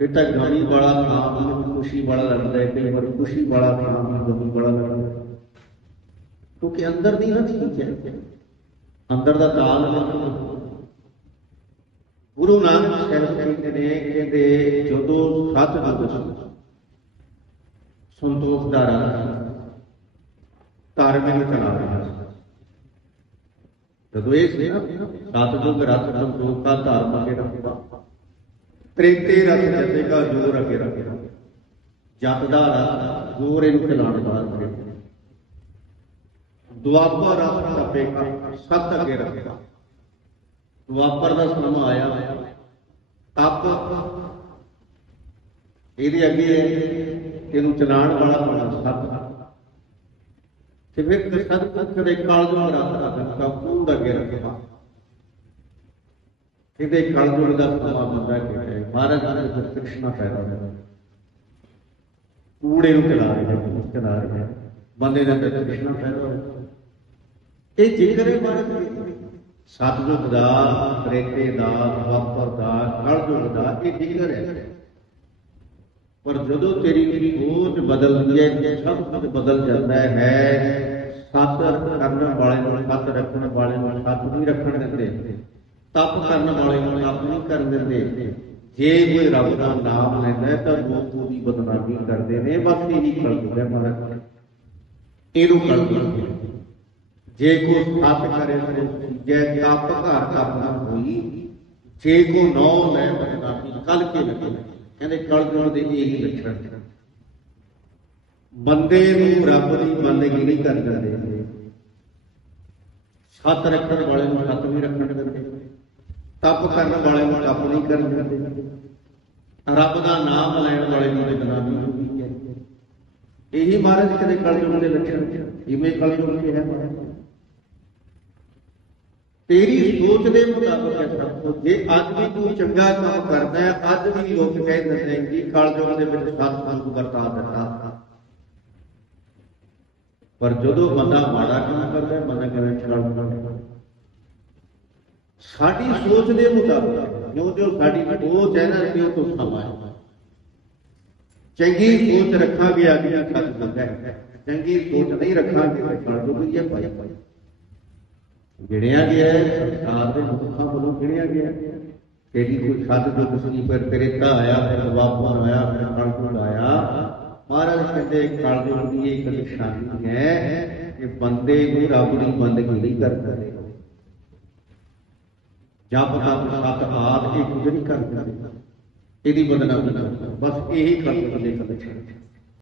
ਇਹ ਤਾਂ ਗਮੀ ਵਾਲਾ ਖਾਂ ਵੀ ਖੁਸ਼ੀ ਵਾਲਾ ਲੱਗਦਾ ਹੈ, ਕਈ ਵਾਰ ਖੁਸ਼ੀ ਵਾਲਾ ਖਾਂ ਵੀ ਗਮੀ ਵਾਲਾ ਲੱਗਦਾ ਕਿਉਂਕਿ ਅੰਦਰ ਦੀ ਨਾ ਚੀਜ਼ ਹੈ। ਅੰਦਰ ਦਾ ਤਾਲ ਨਹੀਂ ਗੁਰੂ ਨਾਨਕ ਸਾਹਿਬ ਕਹਿੰਦੇ ਨੇ ਕਹਿੰਦੇ ਜਦੋਂ ਸਤ ਜੁਗ ਸੰਤੋਖ ਦਾ ਰੰਗ ਧਾਰਮਿਕ ਚਲਾ ਰਿਹਾ ਸੀ ਜਦੋਂ ਇਹ ਸੀ ਨਾ ਸਤਜੁਗ ਰਤ ਸੰਤੋਖ ਦਾ ਧਾਰਮ ਰੱਖਦਾ ਤ੍ਰੇਤੇ ਰਤ ਜਤੇਗਾ ਜੋਰ ਅਗੇ ਰੱਖਦਾ ਜਤ ਦਾ ਰਤ ਜੋਰ ਇਹਨੂੰ ਚਲਾਉਣ ਦਾ ਕਰੇ ਦੁਆਪਰ ਰਤ ਤਪੇਗਾ ਸਤ ਅਗੇ ਰੱਖਦਾ ਦੁਆਪਰ ਦਾ ਸਮਾਂ ਆਇਆ। ਤਪ। ਇਹਦੇ ਅੱਗੇ ਇਹਨੂੰ ਚਲਾਉਣ ਵਾਲਾ ਹੋਣਾ ਸਤ। ਤੇ ਫਿਰ ਸਤ ਪੁੱਤ ਦੇ ਕਾਲ ਨੂੰ ਰੱਖ ਰੱਖਦਾ ਕੂੜ ਅੱਗੇ ਰੱਖਿਆ। ਇਹਦੇ ਕਲਯੁਗ ਦਾ ਸਮਾਂ ਬੰਦਾ ਕਿ ਮਹਾਰਾਜ ਨੇ ਕ੍ਰਿਸ਼ਨਾ ਪੈਦਾ ਹੋਇਆ। ਕੂੜੇ ਨੂੰ ਚਲਾ ਰਿਹਾ ਹੈ ਰਿਹਾ। ਬੰਦੇ ਦੇ ਅੰਦਰ ਕ੍ਰਿਸ਼ਨਾ ਪੈਦਾ ਹੋਇਆ। ਇਹ ਜ਼ਿਕਰ ਮਹਾਰਾਜ ਸਤਜੁਗ ਦਾ ਤ੍ਰੇਤੇ ਦਾ ਦੁਆਪਰ ਦਾ, ਕਲਯੁਗ ਦਾ ਇਹ ਜ਼ਿਕਰ ਹੈ, ਪਰ ਜਦੋਂ ਤੇਰੀ ਸੋਚ ਬਦਲਦੀ ਹੈ ਸਭ ਕੁਝ ਬਦਲ ਜਾਂਦਾ ਹੈ ਸਤ ਕਰਨ ਵਾਲੇ ਨੂੰ ਸਤ ਰੱਖਣ ਵਾਲੇ ਨੂੰ ਸਤ ਨਹੀਂ ਰੱਖਣ ਦਿੰਦੇ। ਤਪ ਕਰਨ ਵਾਲੇ ਨੂੰ ਤਪ ਨਹੀਂ ਕਰਨ ਦਿੰਦੇ। ਜੇ ਕੋਈ ਰੱਬ ਦਾ ਨਾਮ ਲੈਂਦਾ ਤਾਂ ਲੋਕ ਉਹਦੀ ਬਦਨਾਮੀ ਕਰਦੇ ਨੇ, ਬਸ ਇਹੀ ਕਲਯੁਗ ਹੈ ਮਹਾਰਾਜ। ਇਹਨੂੰ ਕਲਯੁਗ ਜੇ ਕੋ ਸਤ ਕਰੇ ਤੇ ਤਪ ਘਰ ਕਰਨਾ ਹੋਈ ਜੇ ਕੋ ਨੌ ਲੈ ਬਦਨਾਮੀ ਕਲ ਕੇ ਲੱਗੇ। ਕਹਿੰਦੇ ਕਲਯੁਗ ਦੇ ਇਹੀ ਲੱਛਣ। ਬੰਦੇ ਨੂੰ ਰੱਬ ਦੀ ਬੰਦਗੀ ਨਹੀਂ ਕਰ ਦਿੰਦੇ। ਸਤ ਰੱਖਣ ਵਾਲੇ ਨੂੰ ਸਤ ਵੀ ਰੱਖਣ ਦਿੰਦੇ। ਤਪ ਕਰਨ ਵਾਲੇ ਨੂੰ ਤਪ ਨਹੀਂ ਕਰਨ ਦਿੰਦੇ ਰੱਬ ਦਾ ਨਾਮ ਲੈਣ ਵਾਲੇ ਨੂੰ ਬਦਨਾਮੀ ਹੁੰਦੀ ਹੈ ਇਹੀ ਮਹਾਰਾਜ ਕਦੇ ਕਲਯੁਗ ਦੇ ਲੱਛਣ ਇਵੇਂ ਕਲਯੁਗ ਦੇ ਹੈ ਤੇਰੀ ਸੋਚ ਦੇ ਮੁਤਾਬਕ ਹੈ ਸਭ ਕੁਝ ਜੇ ਅੱਜ ਵੀ ਤੂੰ ਚੰਗਾ ਕੰਮ ਕਰਦਾ ਹੈ, ਅੱਜ ਵੀ ਲੋਕ ਕਹਿ ਦਿੰਦੇ ਨੇ ਕਿ ਕਲਯੁਗ ਦੇ ਵਿੱਚ ਸਤਿਗੁਰੂ ਵਰਤਾ ਦਿੱਤਾ। ਪਰ ਜਦੋਂ ਬੰਦਾ ਮਾੜਾ ਕੰਮ ਕਰਦਾ ਹੈ, ਬੰਦਾ ਕਹਿੰਦਾ ਛਾਲ ਸਾਡੀ ਸੋਚ ਦੇ ਮੁਤਾਬਕ ਜੋ ਜੋ ਸਾਡੀ ਸੋਚ ਹੈ ਨਾ ਕਿ ਉਹ ਤੋਂ ਸਮਾਂ ਹੈ। ਚੰਗੀ ਸੋਚ ਰੱਖਾਂਗੇ ਅੱਗੇ ਸੱਚ ਹੁੰਦਾ ਹੈ। ਚੰਗੀ ਸੋਚ ਨਹੀਂ ਰੱਖਾਂਗੇ ਤਾਂ ਕਲਯੁਗ ਹੀ ਹੈ ਭਾਈ ਗਿਣਿਆ ਗਿਆ ਹੈ ਸੰਸਾਰ ਦੇ ਮਨੁੱਖਾਂ ਵੱਲੋਂ ਗਿਣਿਆ ਗਿਆ ਹੈ। ਤੇਰੀ ਕੋਈ ਸੱਤ ਜੋ ਕੁਸੀ ਪਰ ਤੇਰੇ ਤਾਂ ਆਇਆ, ਫਿਰ ਵਾਪਰ ਆਇਆ, ਫਿਰ ਕਲਯੁਗ ਆਇਆ। ਮਹਾਰਾਜ ਕਹਿੰਦੇ ਕਲਯੁਗ ਦੀ ਇੱਕ ਨਿਸ਼ਾਨੀ ਹੈ ਕਿ ਬੰਦੇ ਨੂੰ ਰੱਬ ਦੀ ਬੰਦਗੀ ਨਹੀਂ ਕਰਦਾ। ਜਪ ਤਪ, ਸਤ ਆਦ, ਇਹ ਕੁਝ ਨਹੀਂ ਕਰਦਾ। ਇਹਦੀ ਬਦਨਾਮੀ ਕਰਦਾ। ਬਸ ਇਹੀ ਕਲਯੁਗ ਦੇ ਕਲਛਣ